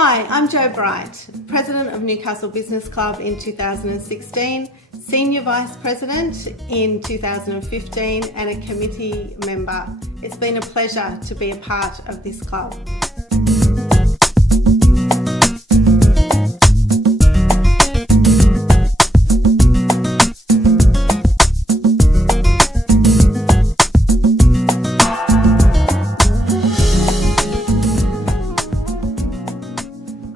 Hi, I'm Jo Bright, President of Newcastle Business Club in 2016, Senior Vice President in 2015 and a committee member. It's been a pleasure to be a part of this club.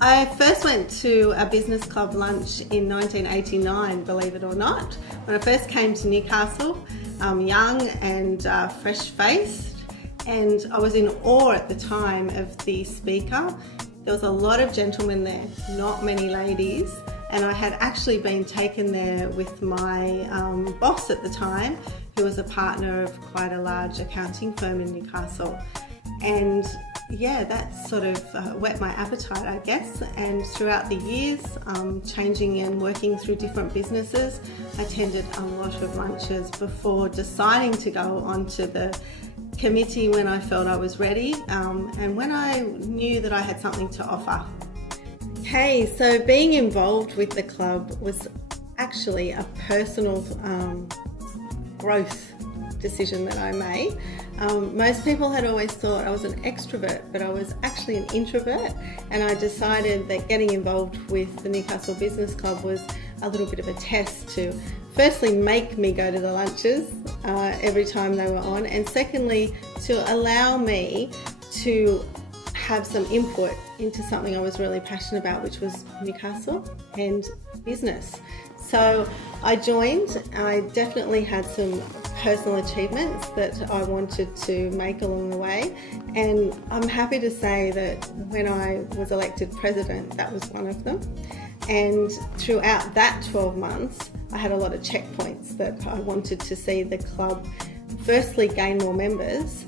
I first went to a business club lunch in 1989, believe it or not. When I first came to Newcastle, young and fresh-faced, and I was in awe at the time of the speaker. There was a lot of gentlemen there, not many ladies, and I had actually been taken there with my boss at the time, who was a partner of quite a large accounting firm in Newcastle. And yeah, that sort of whet my appetite, I guess. And throughout the years, changing and working through different businesses, I attended a lot of lunches before deciding to go onto the committee when I felt I was ready and when I knew that I had something to offer. Okay, so being involved with the club was actually a personal growth decision that I made. Most people had always thought I was an extrovert, but I was actually an introvert, and I decided that getting involved with the Newcastle Business Club was a little bit of a test to firstly make me go to the lunches every time they were on, and secondly to allow me to have some input into something I was really passionate about, which was Newcastle and business. So I joined. I definitely had some personal achievements that I wanted to make along the way, and I'm happy to say that when I was elected president, that was one of them. And throughout that 12 months, I had a lot of checkpoints that I wanted to see the club firstly gain more members.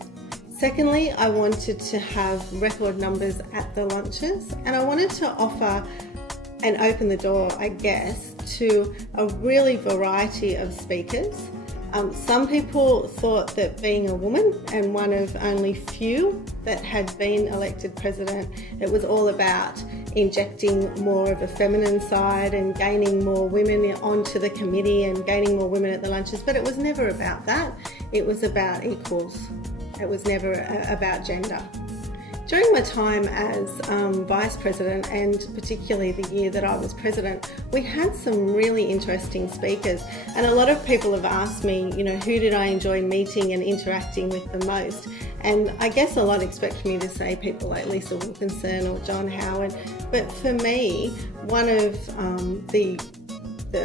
Secondly, I wanted to have record numbers at the lunches, and I wanted to offer and open the door, I guess, to a really variety of speakers. Some people thought that being a woman and one of only few that had been elected president, it was all about injecting more of a feminine side and gaining more women onto the committee and gaining more women at the lunches, but it was never about that. It was about equals. It was never about gender. During my time as Vice President, and particularly the year that I was President, we had some really interesting speakers, and a lot of people have asked me, who did I enjoy meeting and interacting with the most? And I guess a lot expect me to say people like Lisa Wilkinson or John Howard, but for me, one of the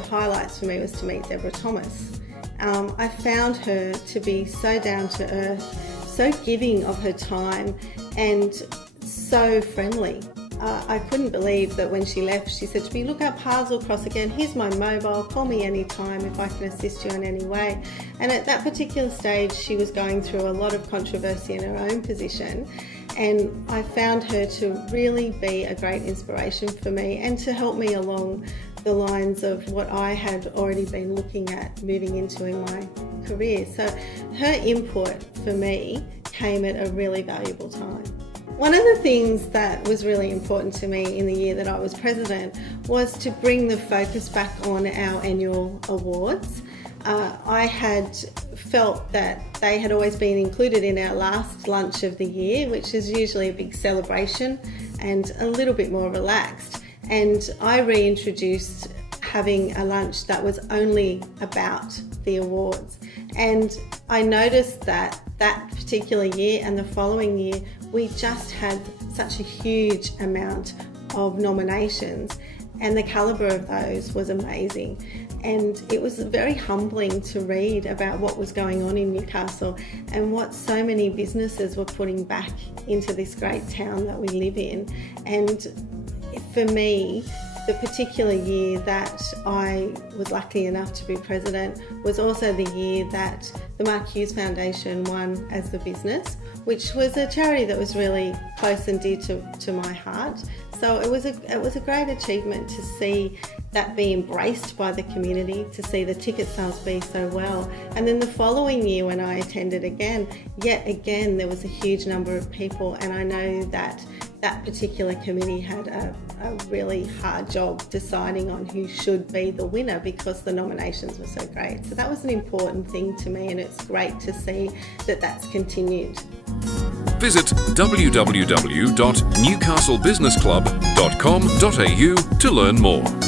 highlights for me was to meet Deborah Thomas. I found her to be so down to earth, so giving of her time, and so friendly. I couldn't believe that when she left, she said to me, "Look, our paths will cross again. Here's my mobile. Call me anytime if I can assist you in any way." And at that particular stage, she was going through a lot of controversy in her own position. And I found her to really be a great inspiration for me and to help me along the lines of what I had already been looking at moving into in my career. So her input for me came at a really valuable time. One of the things that was really important to me in the year that I was president was to bring the focus back on our annual awards. I had felt that they had always been included in our last lunch of the year, which is usually a big celebration and a little bit more relaxed. And I reintroduced having a lunch that was only about the awards. And I noticed that particular year and the following year, we just had such a huge amount of nominations, and the calibre of those was amazing. And it was very humbling to read about what was going on in Newcastle and what so many businesses were putting back into this great town that we live in. And for me, the particular year that I was lucky enough to be president was also the year that the Mark Hughes Foundation won as the business, which was a charity that was really close and dear to my heart. So it was a great achievement to see that be embraced by the community, to see the ticket sales be so well. And then the following year when I attended again, yet again there was a huge number of people, and I know that that particular committee had a really hard job deciding on who should be the winner because the nominations were so great. So that was an important thing to me, and it's great to see that that's continued. Visit www.newcastlebusinessclub.com.au to learn more.